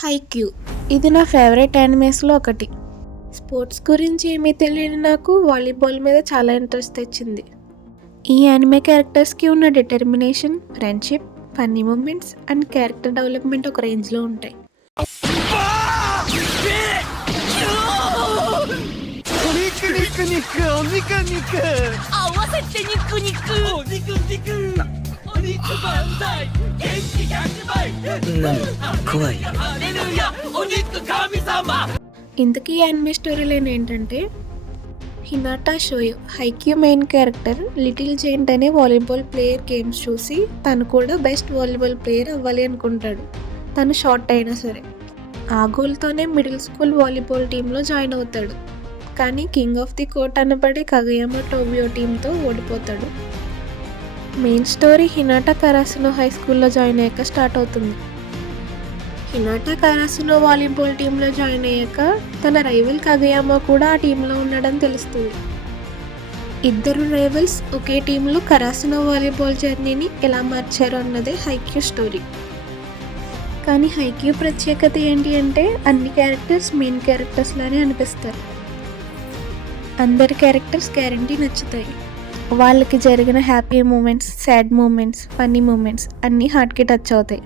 Haikyuu ఇది నా favourite యానిమేస్లో ఒకటి. స్పోర్ట్స్ గురించి ఏమీ తెలియని నాకు వాలీబాల్ మీద చాలా ఇంట్రెస్ట్ తెచ్చింది. ఈ యానిమే క్యారెక్టర్స్కి ఉన్న determination, friendship, funny moments and character development ఒక రేంజ్లో ఉంటాయి. ఇంతకీ యానిమే స్టోరీ లైన్ ఏంటంటే, Hinata Shoyo Haikyuu main character little giant అనే వాలీబాల్ ప్లేయర్ గేమ్స్ చూసి తను కూడా బెస్ట్ వాలీబాల్ ప్లేయర్ అవ్వాలి అనుకుంటాడు. తను షార్ట్ అయినా సరే ఆ గోల్తోనే మిడిల్ స్కూల్ వాలీబాల్ టీంలో జాయిన్ అవుతాడు. కానీ కింగ్ ఆఫ్ ది కోర్ట్ అనబడే కగయామా టోబియో టీంతో ఓడిపోతాడు. మెయిన్ స్టోరీ హినాటా కరాసునో హై స్కూల్లో జాయిన్ అయ్యాక స్టార్ట్ అవుతుంది. హినాటా కరాసునో వాలీబాల్ టీంలో జాయిన్ అయ్యాక తన రైవల్ కగయామా కూడా ఆ టీంలో ఉన్నాడని తెలుస్తుంది. ఇద్దరు రైవల్స్ ఒకే టీంలో కరాసునో వాలీబాల్ జర్నీని ఎలా మార్చారు అన్నదే హైక్యూ స్టోరీ. కానీ హైక్యూ ప్రత్యేకత ఏంటి అంటే అన్ని క్యారెక్టర్స్ మెయిన్ క్యారెక్టర్స్ లానే అనిపిస్తారు. అందరి క్యారెక్టర్స్ గ్యారంటీ నచ్చుతాయి. వాళ్ళకి జరిగిన happy moments, sad moments, funny moments అన్నీ హార్ట్కి టచ్ అవుతాయి.